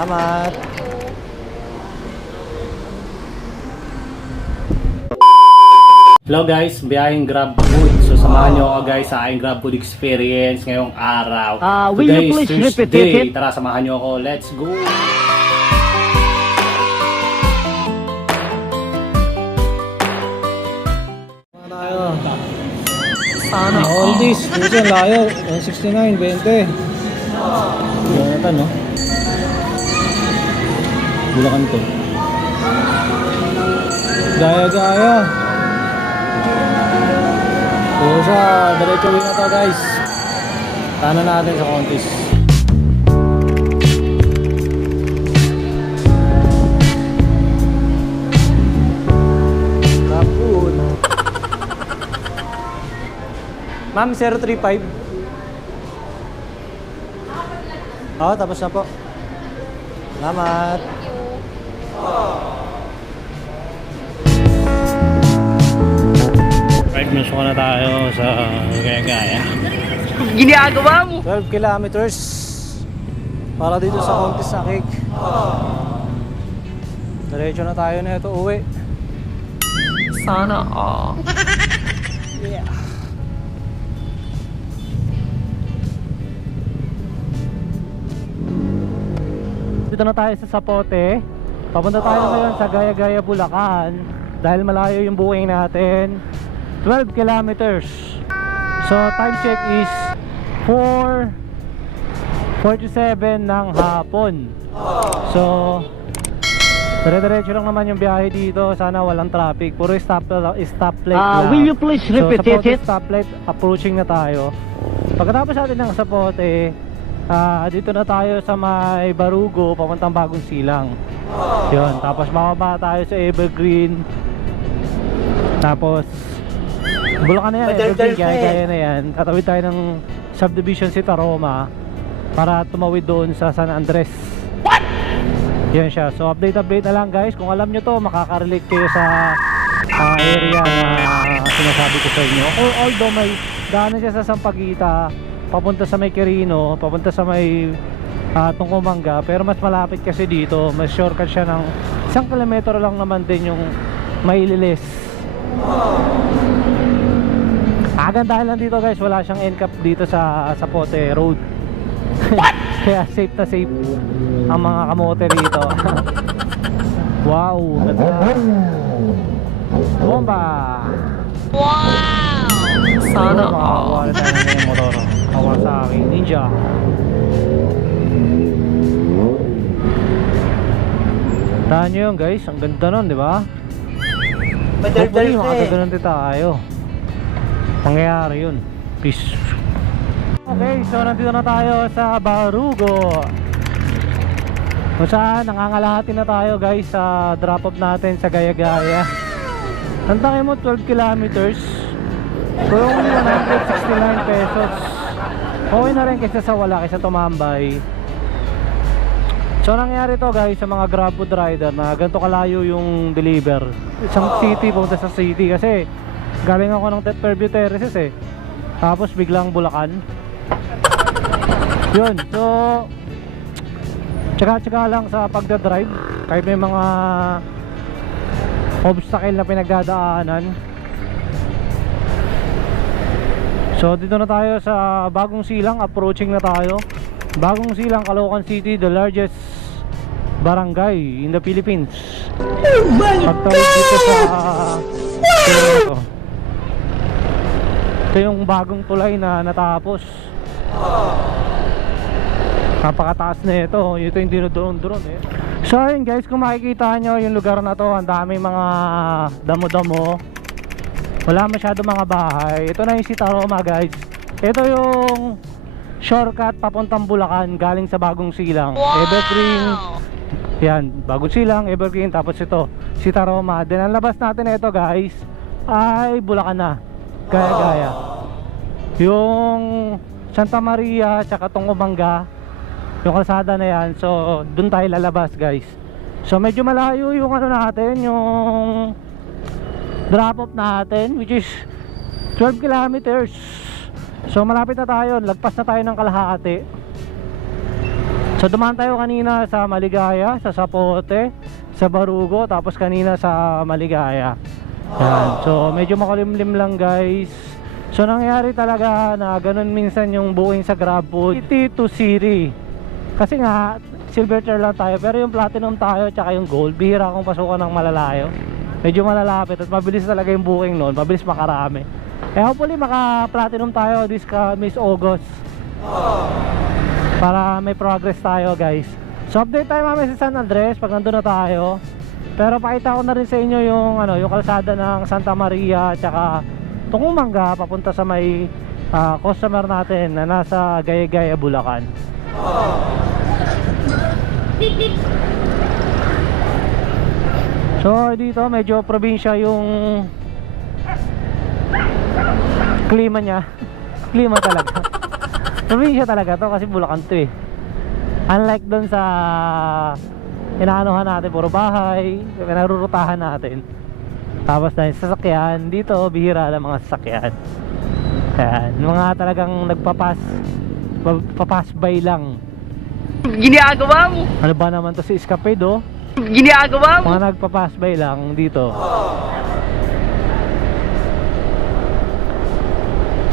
Salamat. Hello guys, biyaheng Grab Food. So samahan nyo ako guys sa aking Grab Food experience ngayong araw. Ah, will Today you is please repeat Thursday. it? Tara, samahan nyo ako. Let's go! Sana All this, Luzon, layo. 169, 20. Jonathan, no? Bulacan to. Gaya-gaya. Pusa, diretso win na to guys. Tana natin sa contest. Kapun. Ma'am, 035. Oo, tapos na po. Salamat. Mismo na tayo sa Gaya-Gaya. Ginagawa mo 12 kilometers para dito sa contest na cake. Diretso na tayo na ito uwi. Sana all Yeah. Dito na tayo sa Sapote. Papunta tayo ngayon sa Gaya-Gaya, Bulacan. Dahil malayo yung booking natin. 12 kilometers. So time check is 4.47 ng hapon. So Dire-diretso lang naman yung biyahe dito. Sana walang traffic. Puro stop, stoplight Ah, lang. will you please repeat so, it? Stoplight, approaching na tayo. Pagkatapos natin ng Sapote, ah, dito na tayo sa may Barugo, papuntang Bagong Silang. Yun. Tapos mababa tayo sa Evergreen. Tapos, Bulacan na yan, Evergreen, kaya kaya na yan. Tatawid tayo ng subdivision si Taroma para tumawid doon sa San Andres. Yan siya. So update update na lang guys. Kung alam nyo to, makaka-relate kayo sa ah, area na sinasabi ko sa inyo. Or although may daanan siya sa Sampaguita, papunta sa may Quirino, papunta sa may uh, Tungkumanga, pero mas malapit kasi dito. Mas shortcut siya ng isang kilometro lang naman din yung maililis. Kagandahan lang dito guys, wala siyang end cap dito sa Sapote Road. Kaya safe na safe ang mga kamote dito. wow, ganda. Bomba! Sana Bomba! all. Kawasaki Ninja. Tahan nyo yun guys, ang ganda nun, di ba? Hopefully, makaganoon din tayo. Mangyayari yun. Peace. Okay, so nandito na tayo sa Barugo. Kung saan, nangangalahati na tayo guys sa drop off natin sa Gaya-Gaya. Tantangin mo 12 kilometers. Kung 169 pesos. Okay na rin kaysa sa wala, kaysa tumambay. So nangyari to guys sa mga grab food rider na ganito kalayo yung deliver. Isang city punta sa city kasi galing ako ng Fairview Terraces eh. Tapos biglang Bulacan. Yun, so Tsaka-tsaka lang sa pagdadrive kahit may mga obstacle na pinagdadaanan. So dito na tayo sa Bagong Silang, approaching na tayo. Bagong Silang, Caloocan City, the largest barangay in the Philippines. Pagtawid dito sa ito. Ito yung bagong tulay na natapos. Napakataas na ito. Ito yung dinodron-dron eh. So ayun guys, kung makikita nyo yung lugar na to, ang daming mga damo-damo. Wala masyado mga bahay. Ito na yung Sitaroma guys. Ito yung shortcut papuntang Bulacan galing sa Bagong Silang. Evergreen. Yan, Bagong Silang, Evergreen. Tapos ito, Sitaroma. Then ang labas natin na ito guys ay Bulacan na. Gaya-gaya. Yung Santa Maria tsaka Tungumanga yung kalsada na yan so dun tayo lalabas guys so medyo malayo yung ano natin yung drop off natin which is 12 kilometers so malapit na tayo lagpas na tayo ng kalahati So dumaan tayo kanina sa Maligaya, sa Sapote, sa Barugo, tapos kanina sa Maligaya. Yan. So medyo makulimlim lang guys. So nangyari talaga na ganun minsan yung booking sa GrabFood. City to Siri. Kasi nga, silver tier lang tayo. Pero yung platinum tayo, tsaka yung gold, bihira akong pasukan ng malalayo. Medyo malalapit at mabilis talaga yung booking noon. Mabilis makarami. Eh hopefully maka-platinum tayo this ka Miss August. Para may progress tayo guys. So update tayo mamaya sa San Andres pag nandun na tayo. Pero pakita ko na rin sa inyo yung ano, yung kalsada ng Santa Maria tsaka Tungumanga papunta sa may ah, customer natin na nasa Gaya-Gaya, Bulacan. So dito medyo probinsya yung klima niya. klima talaga. probinsya talaga to kasi Bulacan to eh. Unlike doon sa inaanohan natin puro bahay, pinarurutahan natin. Tapos yung sasakyan, dito bihira lang mga sasakyan. Ayan, mga talagang nagpapas papas by lang. Ginagawa mo. Ano ba naman to si Escapade oh? Ginagawa mo. Mga nagpa-pass by lang dito.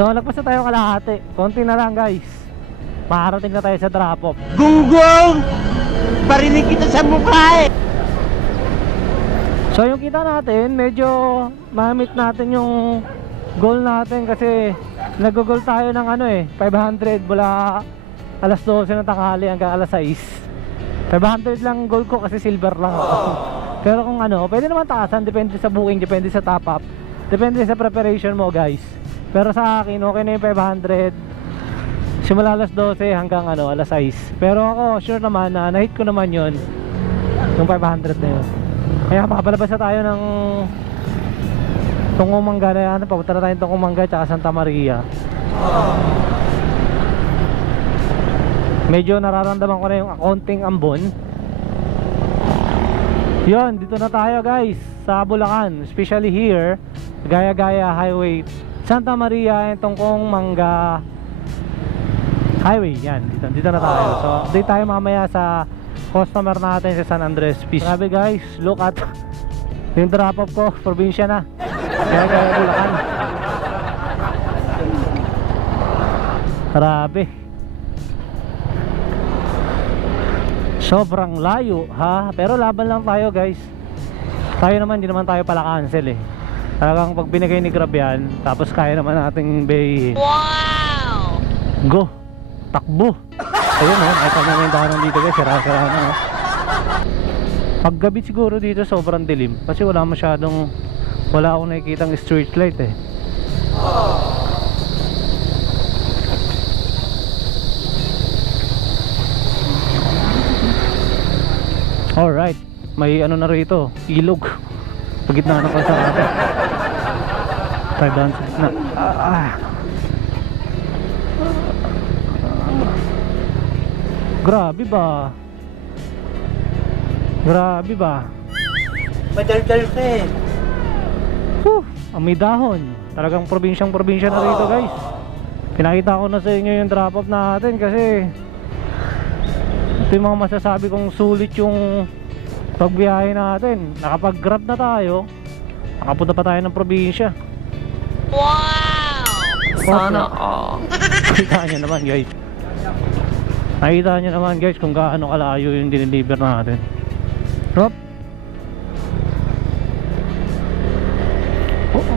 So, lagpas na tayo kalahati. Konti na lang, guys. Makarating na tayo sa drop-off. Gunggong! Parinig kita sa mukha eh! So, yung kita natin, medyo mamit natin yung goal natin kasi nag-goal tayo ng ano eh, 500 mula alas 12 ng tanghali hanggang alas 6. 500 lang goal ko kasi silver lang ako. Pero kung ano, pwede naman taasan, depende sa booking, depende sa top up, depende sa preparation mo guys. Pero sa akin, okay na yung 500. Simula alas 12 hanggang ano, alas 6. Pero ako, sure naman na na-hit ko naman yon yung 500 na yun. Kaya papalabas na tayo ng Tungumanga na yan. Papunta na tayo ng Tungumanga tsaka Santa Maria. Medyo nararamdaman ko na yung konting ambon. Yun, dito na tayo guys sa Bulacan, especially here, Gaya-Gaya Highway, Santa Maria and Tungkong Mangga Highway. Yan, dito, dito na tayo. So, update tayo mamaya sa customer natin sa San Andres Peace. Grabe guys, look at yung drop off ko, probinsya na. Gaya-Gaya Bulacan. Grabe. Sobrang layo ha Pero laban lang tayo guys Tayo naman hindi naman tayo pala cancel eh Talagang pag binigay ni Grab yan Tapos kaya naman nating bay Wow! Go Takbo Ayun oh Nakita nyo na yung daanan dito guys Sira-sira na oh Pag gabi siguro dito sobrang dilim Kasi wala masyadong Wala akong nakikitang street light eh Alright, may ano na rito, ilog. Pagitna ng kalsada. Tayo daan sa gitna. Ah, ah. Grabe ba? Grabe ba? Madaldal ka eh. Whew, ang may dahon. Talagang probinsyang probinsya na rito guys. Pinakita ko na sa inyo yung drop off natin kasi ito yung mga masasabi kong sulit yung pagbiyahe natin. Nakapag grab na tayo. Nakapunta pa tayo ng probinsya. Wow! Sana all. Nakita nyo naman guys. Nakita nyo naman guys kung gaano kalayo yung dineliver natin. Drop. Oo.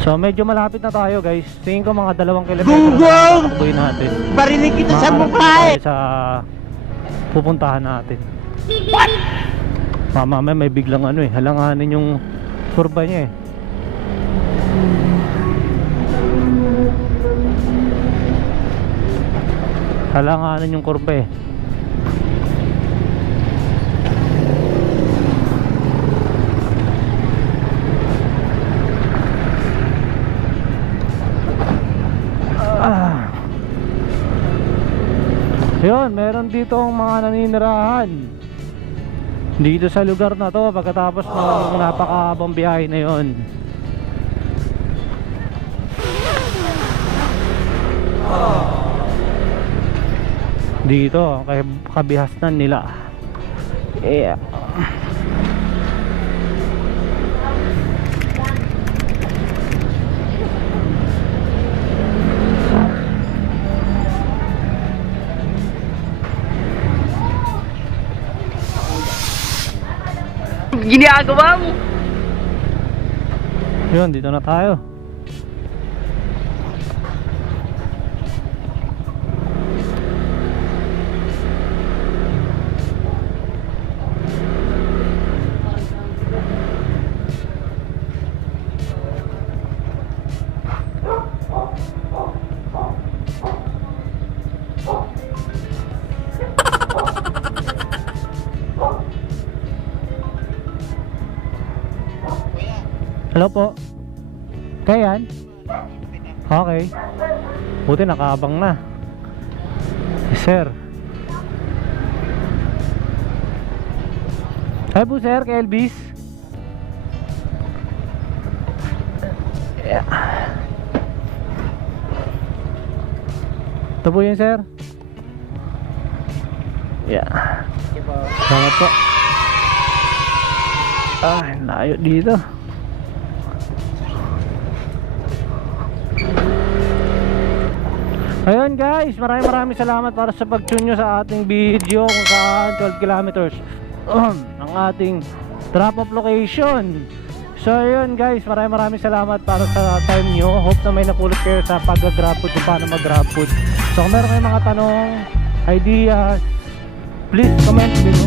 So medyo malapit na tayo guys. Tingin ko mga dalawang kilometro Gunggong! na natin. Parinig kita sa mukha eh! sa pupuntahan natin. Mama, may, may biglang ano eh, halanganin yung kurba niya eh. Halanganin yung kurba eh. Ah. Yun, meron dito ang mga naninirahan Dito sa lugar na to Pagkatapos ng napakahabang biyahe na yun dito kay kabihasnan nila yeah. Ginagawa mo. yun dito na tayo Hello po. Kaya yan? Okay. Buti nakaabang na. Yes, sir. Hi po sir, kay Elvis. Yeah. Ito po yun sir. Yeah. Salamat po. Ah, layo dito. Ayun guys, maraming maraming salamat para sa pag-tune nyo sa ating video kung saan 12 kilometers ang ating drop off location. So ayun guys, maraming maraming salamat para sa time nyo. Hope na may napulot kayo sa pag-grab food kung paano mag-grab food. So kung meron kayong mga tanong, ideas, please comment below.